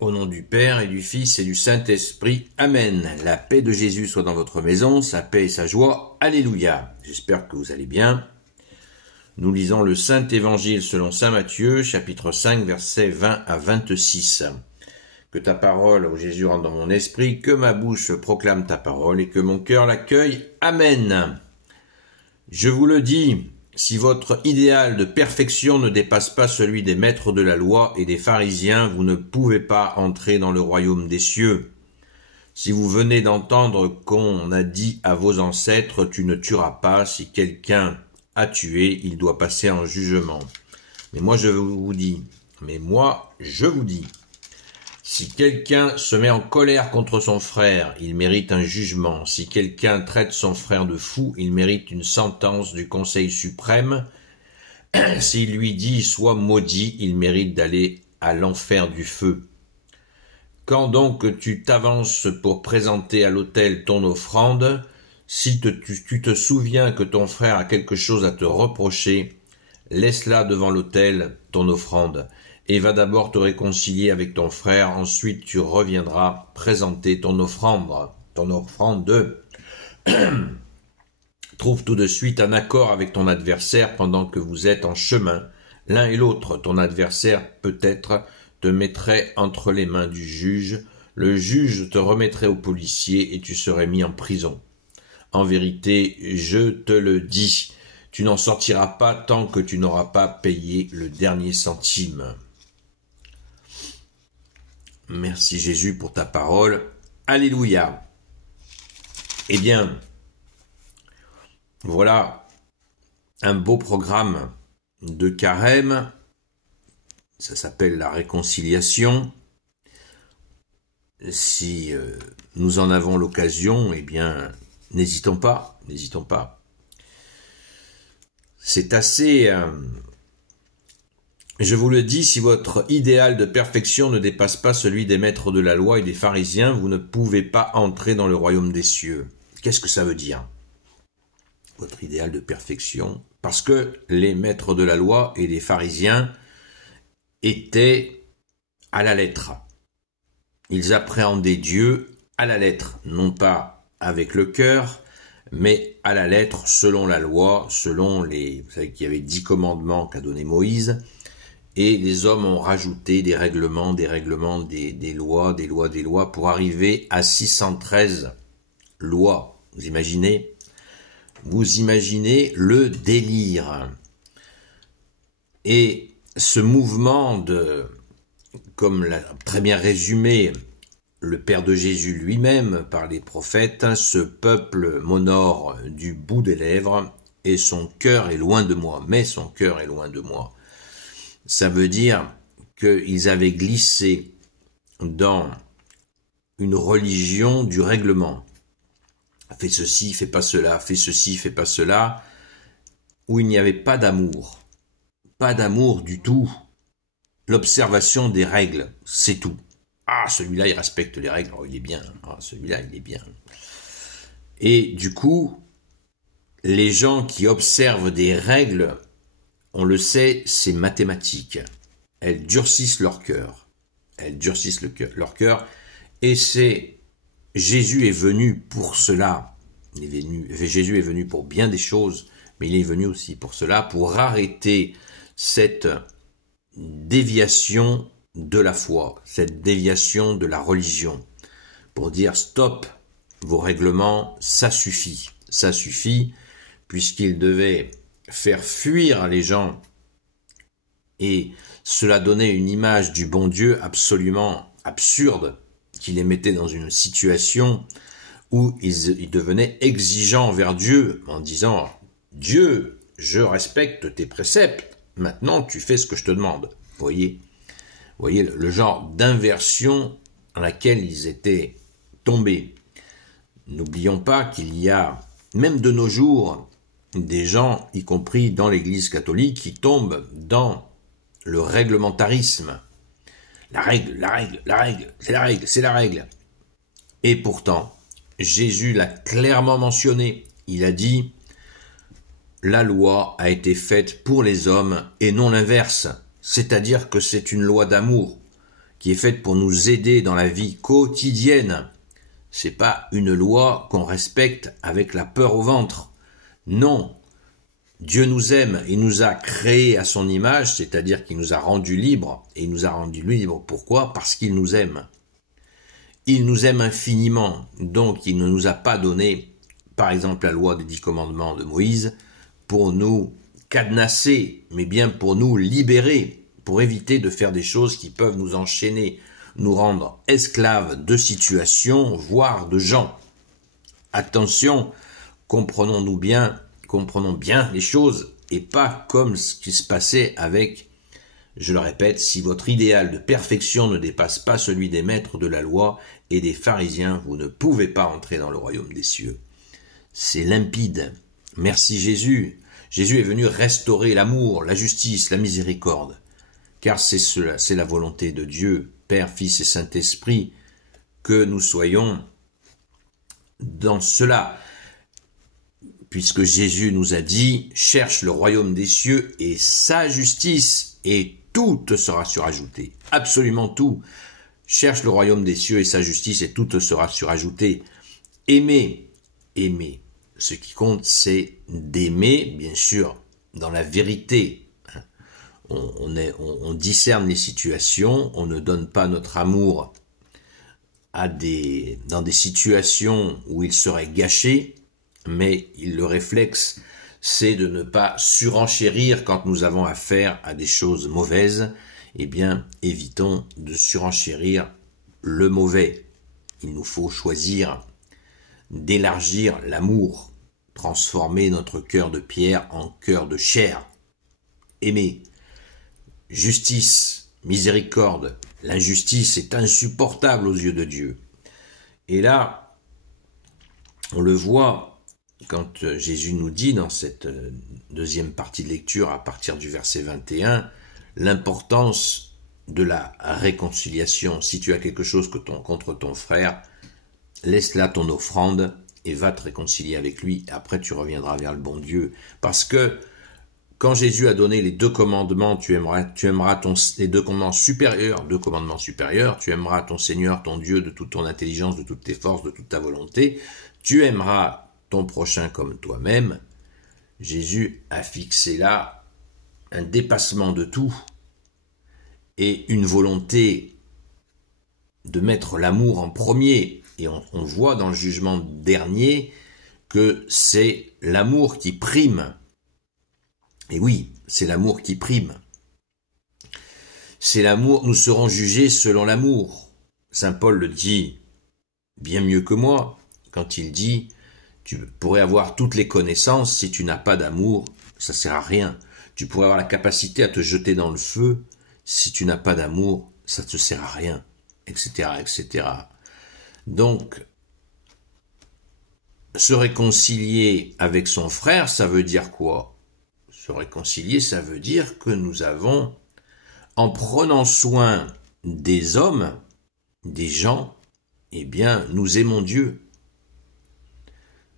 Au nom du Père et du Fils et du Saint-Esprit. Amen. La paix de Jésus soit dans votre maison, sa paix et sa joie. Alléluia. J'espère que vous allez bien. Nous lisons le Saint-Évangile selon saint Matthieu, chapitre 5, versets 20 à 26. Que ta parole, ô Jésus, rentre dans mon esprit, que ma bouche proclame ta parole et que mon cœur l'accueille. Amen. Je vous le dis, si votre idéal de perfection ne dépasse pas celui des maîtres de la loi et des pharisiens, vous ne pouvez pas entrer dans le royaume des cieux. Si vous venez d'entendre qu'on a dit à vos ancêtres, tu ne tueras pas, si quelqu'un a tué, il doit passer en jugement. Mais moi je vous dis, si quelqu'un se met en colère contre son frère, il mérite un jugement. Si quelqu'un traite son frère de fou, il mérite une sentence du Conseil suprême. S'il lui dit « sois maudit », il mérite d'aller à l'enfer du feu. Quand donc tu t'avances pour présenter à l'autel ton offrande, si tu te souviens que ton frère a quelque chose à te reprocher, laisse-la devant l'autel, ton offrande, et va d'abord te réconcilier avec ton frère, ensuite tu reviendras présenter ton offrande. Trouve tout de suite un accord avec ton adversaire pendant que vous êtes en chemin. L'un et l'autre, ton adversaire peut-être te mettrait entre les mains du juge, le juge te remettrait au policier et tu serais mis en prison. En vérité, je te le dis, tu n'en sortiras pas tant que tu n'auras pas payé le dernier centime. Merci Jésus pour ta parole. Alléluia. Eh bien, voilà un beau programme de carême. Ça s'appelle la réconciliation. Si nous en avons l'occasion, eh bien, n'hésitons pas. C'est assez... Je vous le dis, si votre idéal de perfection ne dépasse pas celui des maîtres de la loi et des pharisiens, vous ne pouvez pas entrer dans le royaume des cieux. Qu'est-ce que ça veut dire, votre idéal de perfection? Parce que les maîtres de la loi et les pharisiens étaient à la lettre. Ils appréhendaient Dieu à la lettre, non pas avec le cœur, mais à la lettre, selon la loi, selon les... Vous savez qu'il y avait 10 commandements qu'a donné Moïse, et les hommes ont rajouté des règlements, des lois, pour arriver à 613 lois. Vous imaginez le délire. Et ce mouvement comme l'a très bien résumé le Père de Jésus lui-même par les prophètes, ce peuple m'honore du bout des lèvres et son cœur est loin de moi. Mais son cœur est loin de moi. Ça veut dire qu'ils avaient glissé dans une religion du règlement. Fais ceci, fais pas cela, fais ceci, fais pas cela, où il n'y avait pas d'amour. Pas d'amour du tout. L'observation des règles, c'est tout. Ah, celui-là, il respecte les règles, oh, il est bien. Ah, celui-là, il est bien. Et du coup, les gens qui observent des règles, on le sait, c'est mathématique. Elles durcissent leur cœur. Leur cœur. Et c'est... Jésus est venu pour cela. Jésus est venu pour bien des choses, mais il est venu aussi pour cela, pour arrêter cette déviation de la foi, cette déviation de la religion, pour dire stop, vos règlements, ça suffit, puisqu'il devait faire fuir les gens et cela donnait une image du bon Dieu absolument absurde, qui les mettait dans une situation où ils devenaient exigeants envers Dieu en disant « Dieu, je respecte tes préceptes, maintenant tu fais ce que je te demande. » Vous voyez le genre d'inversion dans laquelle ils étaient tombés. N'oublions pas qu'il y a, même de nos jours, des gens, y compris dans l'Église catholique, qui tombent dans le réglementarisme. La règle, c'est la règle. Et pourtant, Jésus l'a clairement mentionné. Il a dit, la loi a été faite pour les hommes et non l'inverse. C'est-à-dire que c'est une loi d'amour qui est faite pour nous aider dans la vie quotidienne. C'est pas une loi qu'on respecte avec la peur au ventre. Non. Dieu nous aime, il nous a créés à son image, c'est-à-dire qu'il nous a rendus libres. Et il nous a rendus libres, pourquoi? Parce qu'il nous aime. Il nous aime infiniment, donc il ne nous a pas donné, par exemple, la loi des 10 commandements de Moïse, pour nous cadenasser, mais bien pour nous libérer, pour éviter de faire des choses qui peuvent nous enchaîner, nous rendre esclaves de situations, voire de gens. Attention, comprenons bien les choses, et pas comme ce qui se passait avec, je le répète, si votre idéal de perfection ne dépasse pas celui des maîtres de la loi et des pharisiens, vous ne pouvez pas entrer dans le royaume des cieux. C'est limpide. Merci Jésus. Jésus est venu restaurer l'amour, la justice, la miséricorde. Car c'est la volonté de Dieu, Père, Fils et Saint-Esprit, que nous soyons dans cela. Puisque Jésus nous a dit, cherche le royaume des cieux et sa justice, et tout te sera surajouté. Absolument tout. Cherche le royaume des cieux et sa justice, et tout te sera surajouté. Aimer. Ce qui compte, c'est d'aimer, bien sûr, dans la vérité. On discerne les situations, on ne donne pas notre amour dans des situations où il serait gâché, mais le réflexe, c'est de ne pas surenchérir quand nous avons affaire à des choses mauvaises. Eh bien, évitons de surenchérir le mauvais. Il nous faut choisir d'élargir l'amour, transformer notre cœur de pierre en cœur de chair. Aimer, justice, miséricorde. L'injustice est insupportable aux yeux de Dieu. Et là, on le voit quand Jésus nous dit dans cette deuxième partie de lecture, à partir du verset 21, l'importance de la réconciliation. Si tu as quelque chose contre ton frère, laisse là ton offrande et va te réconcilier avec lui. Après, tu reviendras vers le bon Dieu. Parce que quand Jésus a donné les 2 commandements, tu aimeras les 2 commandements supérieurs, tu aimeras ton Seigneur, ton Dieu, de toute ton intelligence, de toutes tes forces, de toute ta volonté. Tu aimeras ton prochain comme toi-même. Jésus a fixé là un dépassement de tout et une volonté de mettre l'amour en premier. Et on voit dans le jugement dernier que c'est l'amour qui prime. Et oui, c'est l'amour qui prime. C'est l'amour, nous serons jugés selon l'amour. Saint Paul le dit bien mieux que moi quand il dit « Tu pourrais avoir toutes les connaissances, si tu n'as pas d'amour, ça ne sert à rien. Tu pourrais avoir la capacité à te jeter dans le feu, si tu n'as pas d'amour, ça ne te sert à rien. » etc., etc. Donc, se réconcilier avec son frère, ça veut dire quoi? Se réconcilier, ça veut dire que nous avons, en prenant soin des hommes, des gens, eh bien, nous aimons Dieu.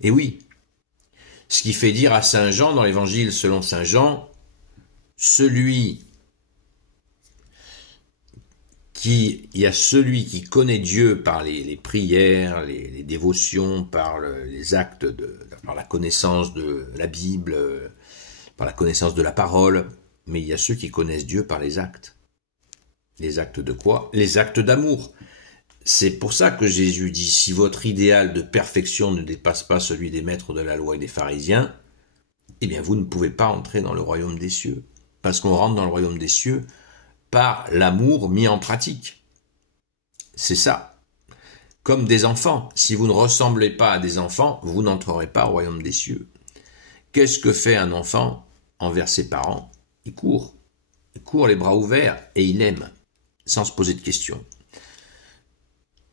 Et oui, ce qui fait dire à Saint Jean, dans l'évangile selon Saint Jean, il y a celui qui connaît Dieu par les prières, les dévotions, par les actes, par la connaissance de la Bible, par la connaissance de la parole, mais il y a ceux qui connaissent Dieu par les actes. Les actes de quoi? Les actes d'amour. C'est pour ça que Jésus dit, si votre idéal de perfection ne dépasse pas celui des maîtres de la loi et des pharisiens, eh bien vous ne pouvez pas entrer dans le royaume des cieux. Parce qu'on rentre dans le royaume des cieux par l'amour mis en pratique. C'est ça. Comme des enfants. Si vous ne ressemblez pas à des enfants, vous n'entrerez pas au royaume des cieux. Qu'est-ce que fait un enfant envers ses parents? Il court. Il court les bras ouverts et il aime, sans se poser de questions.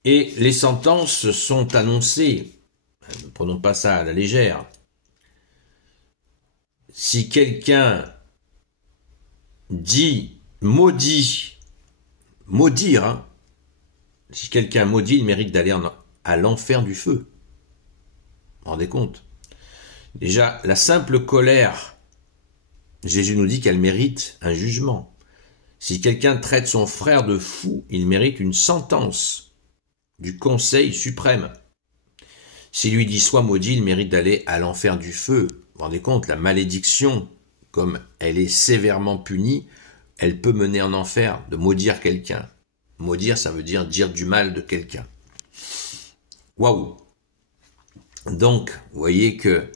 Et les sentences sont annoncées. Ne prenons pas ça à la légère. Si quelqu'un dit maudire, si quelqu'un maudit, il mérite d'aller à l'enfer du feu. Vous vous rendez compte? Déjà, la simple colère, Jésus nous dit qu'elle mérite un jugement. Si quelqu'un traite son frère de fou, il mérite une sentence du Conseil suprême. S'il lui dit sois maudit, il mérite d'aller à l'enfer du feu. Vous vous rendez compte, la malédiction, comme elle est sévèrement punie, elle peut mener en enfer, de maudire quelqu'un. Maudire, ça veut dire du mal de quelqu'un. Waouh! Donc, vous voyez que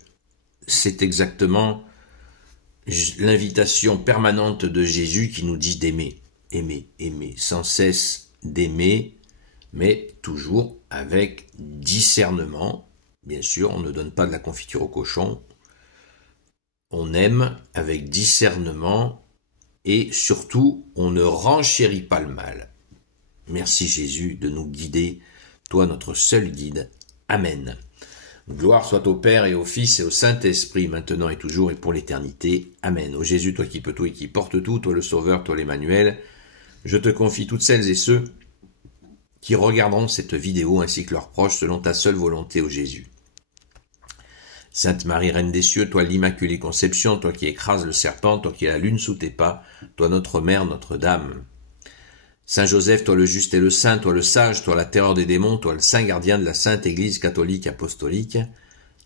c'est exactement l'invitation permanente de Jésus qui nous dit d'aimer. Aimer, aimer, sans cesse d'aimer, mais toujours avec discernement. Bien sûr, on ne donne pas de la confiture au cochon. On aime avec discernement et surtout, on ne renchérit pas le mal. Merci Jésus de nous guider, toi notre seul guide. Amen. Gloire soit au Père et au Fils et au Saint-Esprit, maintenant et toujours et pour l'éternité. Amen. Ô Jésus, toi qui peux tout et qui portes tout, toi le Sauveur, toi l'Emmanuel, je te confie toutes celles et ceux qui regarderont cette vidéo ainsi que leurs proches selon ta seule volonté, ô Jésus. Sainte Marie, Reine des cieux, toi l'Immaculée Conception, toi qui écrases le serpent, toi qui as la lune sous tes pas, toi notre Mère, notre Dame. Saint Joseph, toi le juste et le saint, toi le sage, toi la terreur des démons, toi le saint gardien de la Sainte Église catholique apostolique.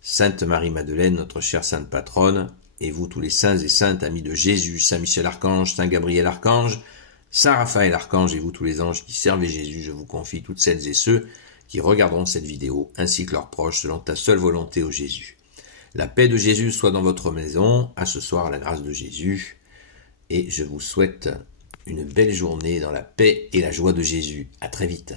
Sainte Marie-Madeleine, notre chère sainte patronne, et vous tous les saints et saintes amis de Jésus, Saint Michel Archange, Saint Gabriel Archange, Saint Raphaël Archange et vous tous les anges qui servez Jésus, je vous confie toutes celles et ceux qui regarderont cette vidéo, ainsi que leurs proches, selon ta seule volonté, ô Jésus. La paix de Jésus soit dans votre maison, à ce soir la grâce de Jésus, et je vous souhaite une belle journée dans la paix et la joie de Jésus. À très vite.